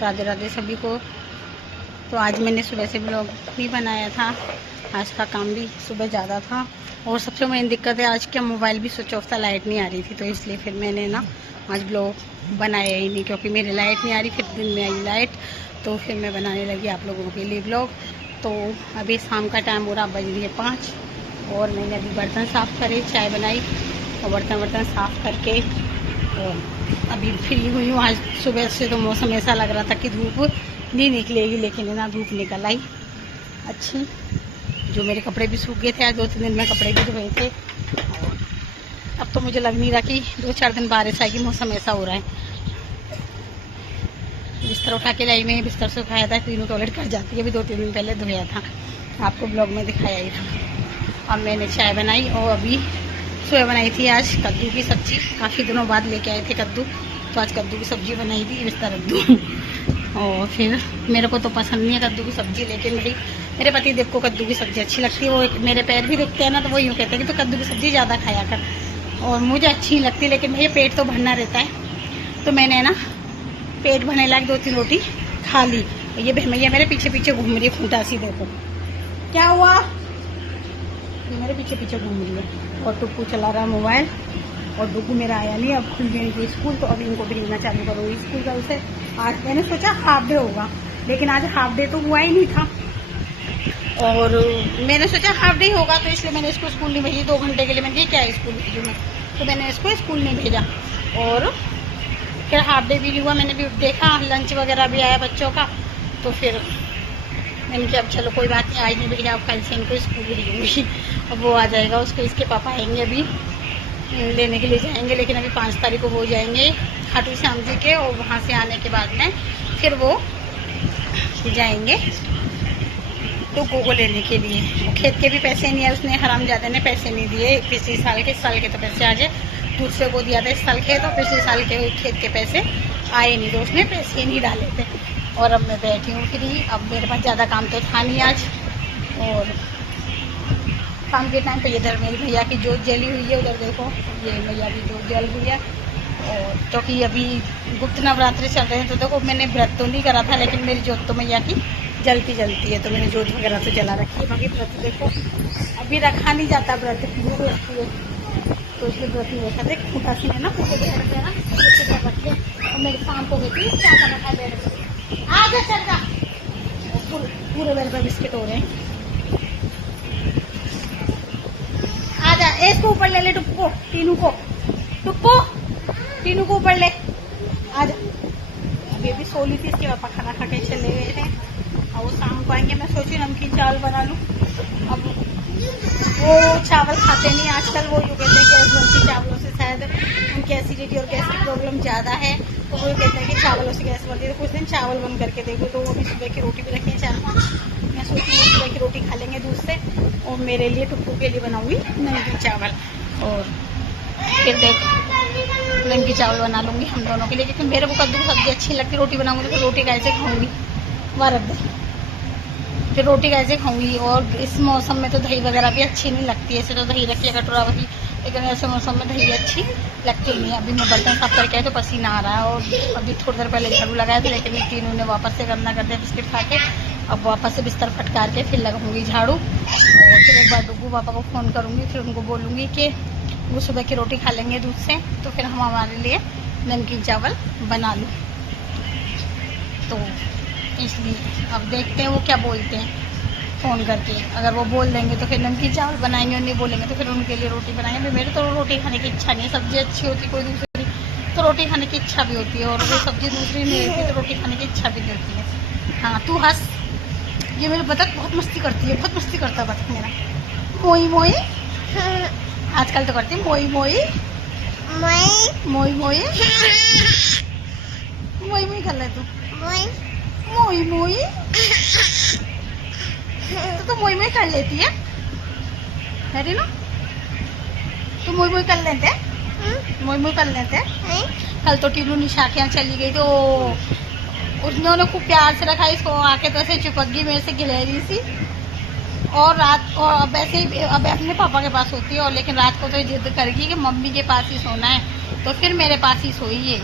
राधे राधे सभी को। तो आज मैंने सुबह से ब्लॉग नहीं बनाया था, आज का काम भी सुबह ज़्यादा था और सबसे मेन दिक्कत है आज क्या मोबाइल भी स्विच ऑफ था, लाइट नहीं आ रही थी, तो इसलिए फिर मैंने ना आज ब्लॉग बनाया ही नहीं, क्योंकि मेरी लाइट नहीं आ रही, फिर दिन में आई लाइट तो फिर मैं बनाने लगी आप लोगों के लिए ब्लॉग। तो अभी शाम का टाइम हो रहा, बज रही है 5 और मैंने अभी बर्तन साफ़ करे, चाय बनाई और बर्तन साफ़ करके और अभी फ्री हुई हूँ। आज सुबह से तो मौसम ऐसा लग रहा था कि धूप नहीं निकलेगी, लेकिन ना धूप निकल आई अच्छी। जो मेरे कपड़े भी सूख गए थे, आज 2-3 दिन में कपड़े भी धोए थे। और अब तो मुझे लग नहीं रहा कि 2-4 दिन बारिश आएगी, मौसम ऐसा हो रहा है। बिस्तर उठा के लाई, मैं बिस्तर से उठाया था, तीनों टॉयलेट कर जाती है, अभी 2-3 दिन पहले धोया था, आपको ब्लॉग में दिखाया ही था। अब मैंने चाय बनाई और अभी सुबह बनाई थी आज कद्दू की सब्जी, काफ़ी दिनों बाद लेके आए थे कद्दू, तो आज कद्दू की सब्जी बनाई थी बिस्तर रद्दू। और फिर मेरे को तो पसंद नहीं है कद्दू की सब्जी, लेकिन मेरे पति देव को कद्दू की सब्जी अच्छी लगती है। वो मेरे पैर भी दिखते हैं ना, तो वो यूँ कहते हैं कि तो कद्दू की सब्जी ज़्यादा खाया कर, और मुझे अच्छी नहीं लगती, लेकिन भैया पेट तो भरना रहता है, तो मैंने ना पेट भरने लायक 2-3 रोटी खा ली। ये भैया मेरे पीछे पीछे घूम रही है, खूंटा सी, देखो क्या हुआ, ये मेरे पीछे पीछे घूम रही है। और टुप्पू चला रहा है मोबाइल, और डुग्गू मेरा आया नहीं, अब खुल गए इनके स्कूल, तो अब इनको भेजना चालू करो स्कूल का। उसे आज मैंने सोचा हाफ डे होगा, लेकिन आज हाफ डे तो हुआ ही नहीं था, और मैंने सोचा हाफ डे होगा, तो इसलिए मैंने इसको स्कूल नहीं भेजी 2 घंटे के लिए। मैंने क्या स्कूल भेजूँ मैं, तो मैंने इसको स्कूल नहीं भेजा। और फिर हाफ डे भी नहीं हुआ, मैंने भी देखा लंच वगैरह भी आया बच्चों का, तो फिर मैंने कहा अब चलो कोई बात नहीं, आज नहीं भेजा, अब कल से इनको स्कूल भेजूँगी। अब वो आ जाएगा, उसको इसके पापा आएंगे, अभी लेने के लिए जाएंगे, लेकिन अभी 5 तारीख को वो जाएंगे खाटू श्याम जी के, और वहाँ से आने के बाद में फिर वो जाएंगे टुक्कू को लेने के लिए। खेत के भी पैसे नहीं है, उसने हरामजादे ने पैसे नहीं दिए पिछले साल के, इस साल के तो पैसे आज दूसरे को दिया था इस साल के, तो पिछले साल के खेत के पैसे आए नहीं, तो उसने पैसे नहीं डाले थे। और अब मैं बैठी हूँ फ्री, अब मेरे पास ज़्यादा काम तो था नहीं आज। और शाम के टाइम पे इधर मेरी भैया की जोत जली हुई है, उधर देखो ये भैया की जोत जल हुई है। और क्योंकि अभी गुप्त नवरात्रि चल रहे हैं, तो देखो मैंने व्रत तो नहीं करा था, लेकिन मेरी जोत तो मैया की जलती है, तो मैंने जोत वगैरह तो जला रखी है। बाकी व्रत देखो अभी रखा नहीं जाता, व्रत रखती है, तो इसलिए व्रत नहीं रखा। देख फूटा सी है ना, फूटे बैठ रखे ना, रख के, और मेरे शाम को गई थी क्या कर रखा है बेड पर, आजा चल जा, पूरे बेड पर बिस्किट हो रहे हैं। आजा, इसको ऊपर ले ले, टुप्पू टीनू को ऊपर ले, आजा। अभी अभी सो ली थी, इसके पापा खाना खा के चले गए थे, और वो शाम को आएंगे। मैं सोची नमकीन चावल बना लूँ, अब वो चावल खाते नहीं आजकल, वो यूँ कहते हैं गैस बनती चावलों से, शायद उनकी एसिडिटी और गैस की प्रॉब्लम ज़्यादा है, तो वो कहते हैं कि चावलों से गैस बनती है। तो कुछ दिन चावल बन करके देखो, तो वो भी सुबह की रोटी भी रखी है 4-5, मैं सोची सुबह की रोटी खा लेंगे दूध से, और मेरे लिए टुप्पू के लिए बनाऊंगी नमकीन चावल, और फिर देख नमकीन चावल बना लूँगी हम दोनों के लिए, क्योंकि मेरे को कद्दू की सब्जी अच्छी लगती है। रोटी बनाऊँगी तो रोटी कैसे खाऊँगी, वारद फिर रोटी कैसे खाऊंगी। और इस मौसम में तो दही वगैरह भी अच्छी नहीं लगती है, ऐसे तो दही रखी है कटोरा वही, लेकिन ऐसे मौसम में दही अच्छी लगती नहीं है। अभी मैं बर्तन साफ करके आए तो पसीना आ रहा है, और अभी थोड़ी देर पहले झाड़ू लगाया था, लेकिन तीनों ने वापस से गंदा कर दिया बिस्किट खा के। अब वापस से बिस्तर फटकार के फिर लगाऊंगी झाड़ू, और फिर एक बार डुग्गू पापा को फ़ोन करूँगी, फिर उनको बोलूँगी कि वो सुबह की रोटी खा लेंगे दूध से, तो फिर हम हमारे लिए नमकीन चावल बना लूँ। तो इसलिए अब देखते हैं वो क्या बोलते हैं फ़ोन करके, अगर वो बोल देंगे तो फिर नमकीन चावल बनाएंगे, और नहीं बोलेंगे तो फिर उनके लिए रोटी बनाएंगे। मेरे तो रोटी खाने की इच्छा नहीं है, सब्ज़ी अच्छी होती कोई दूसरी तो रोटी खाने की इच्छा भी होती है, और वो सब्ज़ी दूसरी नहीं होती तो रोटी खाने की इच्छा भी नहीं होती है। हाँ तू हंस, ये मेरे बतख बहुत मस्ती करती है, बहुत मस्ती करता है बतख मेरा, मोई मोई आजकल तो करती है मोई मोई मोई मोई मोई मोई कर ले तू, मोई मोई तो मोई मोई कर लेती है, अरे ना तो मोई मोई कर लेते हैं, मोई मोई कर लेते हैं। कल तो टीनू निशा के यहाँ चली गई, तो उसने खूब प्यार से रखा इसको, आके तो ऐसे चिपक गई मेरे से गिलहरी सी, और रात को अब वैसे ही अब अपने पापा के पास होती है, और लेकिन रात को तो जिद करेगी कि मम्मी के पास ही सोना है, तो फिर मेरे पास ही सोई है।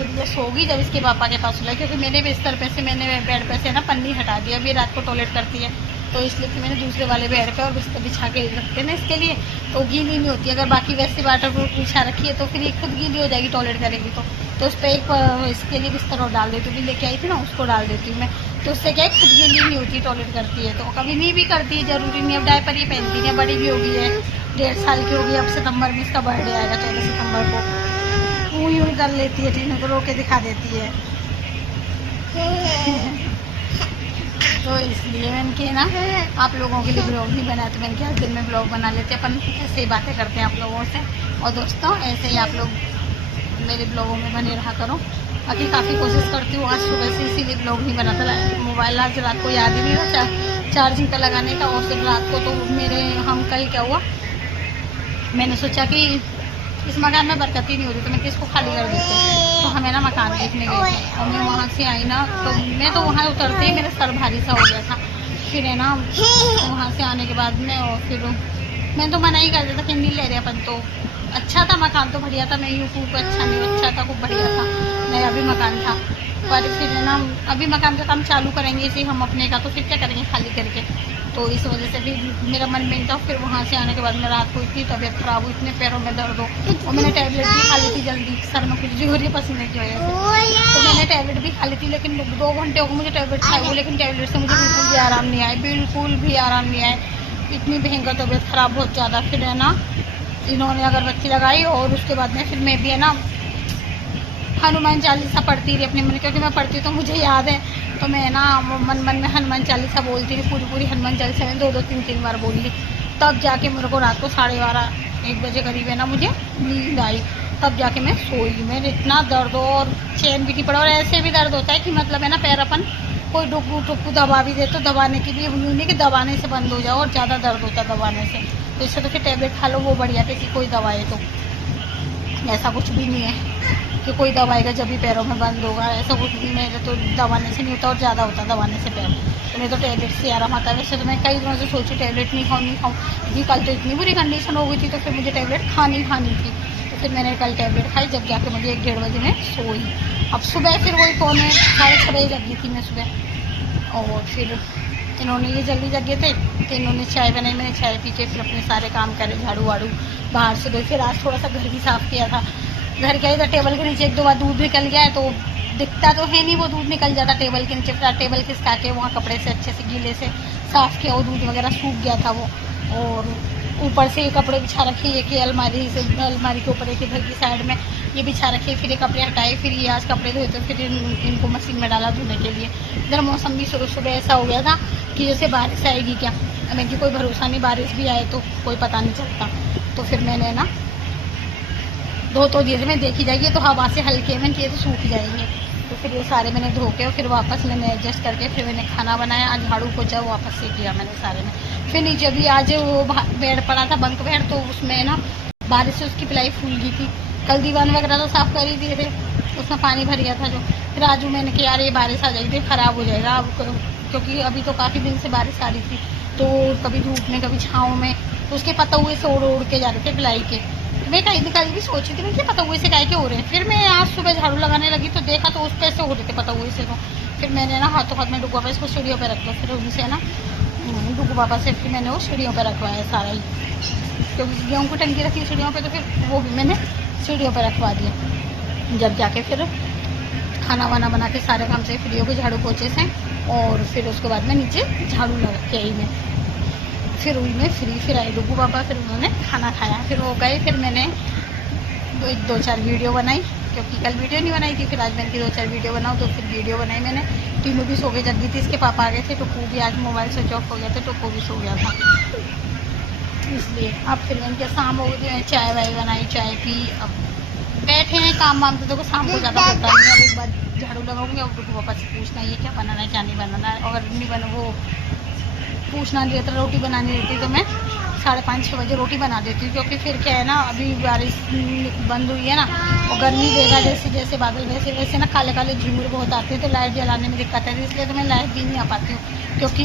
खुद ये सोगी जब इसके पापा के पास सोएगी, क्योंकि मेरे बिस्तर पे से मैंने बेड पे से ना पन्नी हटा दिया, अभी रात को टॉयलेट करती है तो इसलिए कि मैंने दूसरे वाले बेड पे और बिस्तर बिछा के रखते हैं ना इसके लिए, तो गीली नहीं होती। अगर बाकी वैसे वाटर प्रूफ बिछा रखी है तो फिर ये खुद गीली हो जाएगी टॉयलेट करेगी तो उस पर एक इसके लिए बिस्तर और डाल देती हूँ, लेके आई थी ना उसको डाल देती हूँ मैं, तो उससे क्या है खुद गीली नहीं होती, टॉयलेट करती है। तो कभी नहीं भी करती है, जरूरी नहीं। अब डायपर ही पहनती है, बड़ी भी हो गई है, 1.5 साल की होगी। अब सितंबर में इसका बर्थडे आएगा, 14 सितंबर को। यूँ कर लेती है, टीनू को रो के दिखा देती है। तो इसलिए मैंने किया ना आप लोगों के लिए ब्लॉग नहीं बनाया, तो मैंने क्या दिन में ब्लॉग बना लेते हैं, अपन ऐसे ही बातें करते हैं आप लोगों से। और दोस्तों ऐसे ही आप लोग मेरे ब्लॉगों में बने रहा करो। बाकी काफ़ी कोशिश करती हूँ, आज सुबह से इसीलिए ब्लॉग नहीं बनाता, मोबाइल आज रात को याद ही नहीं रहा चार्जिंग पर लगाने का। और फिर रात को तो मेरे हम कल क्या हुआ, मैंने सोचा कि इस मकान में बरकत ही नहीं हो रही तो मैं किसको खाली कर देते हैं। तो हमें ना मकान देखने गए थे और मैं वहाँ से आई ना, तो मैं तो वहाँ उतरते ही मेरा सर भारी सा हो गया था। फिर है ना वहाँ से आने के बाद में, और फिर मैं तो मना ही कर देता कि नहीं ले रहे अपन। तो अच्छा था मकान, तो बढ़िया था, मैं यूँ खूब अच्छा नहीं अच्छा था, खूब बढ़िया था, नया भी मकान था। पर फिर है ना अभी मकान का काम चालू करेंगे इसे हम अपने का, तो फिर क्या करेंगे खाली करके। तो इस वजह से भी मेरा मन में था। फिर वहाँ से आने के बाद में रात को इतनी तबीयत खराब हुई, इतने पैरों में दर्द हो, और मैंने टैबलेट भी खा ली थी जल्दी, सर में खुजली हो रही है पसीने की वजह से, तो मैंने टैबलेट भी खा ली थी। लेकिन 2 घंटे हो गए मुझे टैबलेट खाए हुए, लेकिन टैबलेट से मुझे बिल्कुल भी आराम नहीं आया, बिल्कुल भी आराम नहीं आया, इतनी भयंकर तबीयत खराब बहुत ज़्यादा। फिर है ना इन्होंने अगरबत्ती लगाई और उसके बाद में फिर मैं भी है ना हनुमान चालीसा पढ़ती रही अपने मन, क्योंकि मैं पढ़ती तो मुझे याद है, तो मैं ना मन में हनुमान चालीसा बोलती थी, पूरी हनुमान चालीसा में 2-2, 3-3 बार बोली। तब जाके मेरे को रात को 12:30-1 बजे करीब है ना मुझे नींद आई, तब जाके मैं सोई। मेरे इतना दर्द हो और चैन भी नहीं पड़ा, और ऐसे भी दर्द होता है कि मतलब है ना पैर अपन कोई डुक्कू दबा भी दे तो दबाने के लिए यूँ नहीं कि दबाने से बंद हो जाओ, और ज़्यादा दर्द होता है दबाने से। तो इससे तो फिर टैबलेट खा लो, वो बढ़िया था कि कोई दवाई, तो ऐसा कुछ भी नहीं है कि कोई दवाएगा जब भी पैरों में बंद होगा, ऐसा कुछ भी मेरे तो दबाने से नहीं होता, और ज़्यादा होता दबाने से पैर, तो मैं तो टैबलेट से आराम आता है। वैसे तो मैं कई दिनों से सोची टैबलेट नहीं खाऊँ जी, कल तो इतनी बुरी कंडीशन हो गई थी तो फिर मुझे टैबलेट खानी थी, तो फिर मैंने कल टैबलेट खाई, जब जाके मुझे 1-1:30 बजे में सोई। अब सुबह फिर वही 6:30 जगी थी मैं सुबह, और फिर इन्होंने ये जल्दी जगे थे तो इन्होंने चाय बनाई, मैंने चाय पी के फिर अपने सारे काम करे, झाड़ू वाड़ू बाहर से धोई। फिर आज थोड़ा सा घर भी साफ़ किया था, घर के इधर टेबल के नीचे 1-2 बार दूध निकल गया है, तो दिखता तो है नहीं, वो दूध निकल जाता टेबल के नीचे। फिर टेबल खिसका के वहाँ कपड़े से अच्छे से गीले से साफ़ किया, वो दूध वगैरह सूख गया था वो। और ऊपर से ये कपड़े बिछा रखे, एक ही अलमारी के ऊपर, एक इधर की साइड में ये बिछा रखे, फिर ये कपड़े हटाए, फिर ये आज कपड़े धोए तो फिर इनको मशीन में डाला धोने के लिए। इधर मौसम भी सुबह ऐसा हो गया था कि जैसे बारिश आएगी क्या, हमें कि कोई भरोसा नहीं, बारिश भी आए तो कोई पता नहीं चलता। तो फिर मैंने ना धो तो दिए थे, मैं देखी जाएगी तो हवा से हल्के में किए तो सूख जाएंगे, तो फिर ये सारे मैंने धो के और फिर वापस मैंने एडजस्ट करके फिर मैंने खाना बनाया। आज झाड़ू पोछा वापस से किया मैंने सारे में। फिर नीचे भी आज वो बेड पड़ा था बंक बेड, तो उसमें ना बारिश से उसकी पिलाई फूल गई थी। कल दीवान वगैरह तो साफ़ कर ही दिए थे, उसमें पानी भर गया था जो। फिर आज मैंने कि यार ये बारिश आ जाएगी तो ख़राब हो जाएगा अब, क्योंकि अभी तो काफ़ी दिन से बारिश आ रही थी, तो कभी धूप में कभी छाँव में, तो उसके पता हुए से उड़ के जा रहे थे पिलाई के। मैं कल भी सोची थी मैं क्या पता हुए से गाय के हो रहे हैं। फिर मैं आज सुबह झाड़ू लगाने लगी तो देखा तो उस पे से हो रहे थे पता हुए से, तो फिर मैंने ना हाथों हाथ में डुगू पापा इसको सीढ़ियों पे रख दो, फिर उनसे ना डुगू पापा से फिर मैंने वो सीढ़ियों पे रखवाया सारा ही, क्योंकि गेहूँ की टंकी रखी सीढ़ियों पे, तो फिर वो भी मैंने सीढ़ियों पे रखवा दिया। जब जाके फिर खाना वाना बना के सारे काम से फ्री हो गए झाड़ू पोछे से, और फिर उसके बाद में नीचे झाड़ू लगा के आई मैं, फिर हुई मैं फ्री। फिर आई डुगू पापा, फिर उन्होंने खाना खाया, फिर वो गए। फिर मैंने 2-4 वीडियो बनाई, क्योंकि कल वीडियो नहीं बनाई थी, फिर आज मैंने 2-4 वीडियो बनाऊँ, तो फिर वीडियो बनाई मैंने। टीनू भी सो के जग गई थी, इसके पापा आ गए थे, टुक्कू भी आज मोबाइल स्विच ऑफ हो गया था, टुक्कू भी सो गया था, इसलिए। अब फिर मैंने क्या शाम हो गई थी, चाय वाय बनाई, चाय पी, अब बैठे हैं काम वाम, तो देखो शाम को ज़्यादा होता नहीं है। एक बार झाड़ू लगाऊंगी और डुगू पापा से पूछना ये क्या बनाना है क्या नहीं बनाना है, अगर नहीं बना वो पूछना नहीं रहता, रोटी बनानी रहती तो मैं 5:30-6 बजे रोटी बना देती हूँ, क्योंकि फिर क्या है ना अभी बारिश बंद हुई है ना, और गर्मी देगा जैसे जैसे बादल वैसे वैसे ना काले काले झिंगुर बहुत आते हैं, तो लाइट जलाने में दिक्कत है, इसलिए तो मैं लाइट भी नहीं आ पाती हूँ, क्योंकि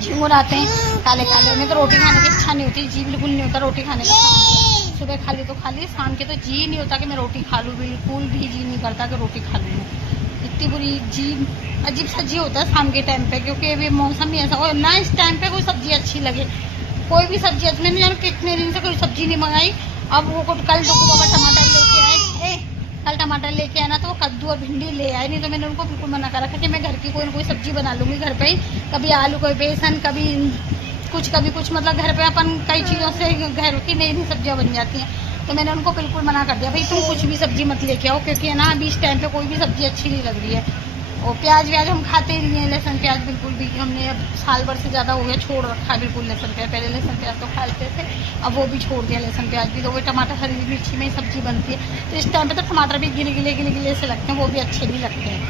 झिंगुर आते हैं काले काले में, तो रोटी खाने की इच्छा नहीं होती, जी बिल्कुल नहीं होता रोटी खाने का। सुबह खा ली तो खा ली, शाम के तो जी नहीं होता कि मैं रोटी खा लूँ, बिल्कुल भी जी नहीं करता कि रोटी खा लूँ। इतनी बुरी जी, अजीब सा जी होता है शाम के टाइम पे, क्योंकि अभी मौसम ही ऐसा और ना इस टाइम पे कोई सब्जी अच्छी लगे, कोई भी सब्जी अच्छी, मैंने जान कितने दिन से कोई सब्जी नहीं मंगाई। अब वो कल तो टमाटर लेके आए, कल टमाटर लेके आए ना, तो वो कद्दू और भिंडी ले आए, नहीं तो मैंने उनको बिल्कुल मना कर रखा कि मैं घर की कोई ना कोई सब्जी बना लूँगी घर पे ही, कभी आलू, कोई बेसन, कभी कुछ, मतलब घर पे अपन कई चीज़ों से घर की नई नई सब्जियाँ बन जाती हैं। तो मैंने उनको बिल्कुल मना कर दिया, भाई तुम कुछ भी सब्जी मत लेके आओ, क्योंकि है ना अभी इस टाइम पे कोई भी सब्जी अच्छी नहीं लग रही है। और प्याज व्याज हम खाते ही नहीं है, लहसुन प्याज बिल्कुल भी, हमने अब साल भर से ज़्यादा हो गया छोड़ रखा है बिल्कुल लहसुन प्याज। पहले लहसुन प्याज तो खाते थे, अब वो भी छोड़ दिया लहसुन प्याज भी। तो वो टमाटर, हरी मिर्ची में ही सब्जी बनती है, तो इस टाइम पे तो टमाटर भी गिले गिले से लगते हैं, वो भी अच्छे नहीं लगते हैं,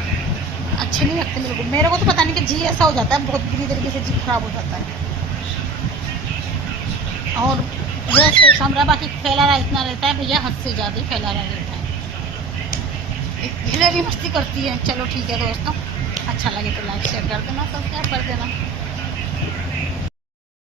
अच्छे नहीं लगते मेरे को तो पता नहीं कि जी ऐसा हो जाता है, बहुत बुरी तरीके से जी खराब हो जाता है। और वैसे कमरा बाकी फैला रहा इतना रहता है भैया, हद से ज़्यादा फैला रहा रहता है, हिलेरी मस्ती करती है। चलो ठीक है दोस्तों, अच्छा लगे तो लाइक शेयर कर देना, सब्सक्राइब कर देना।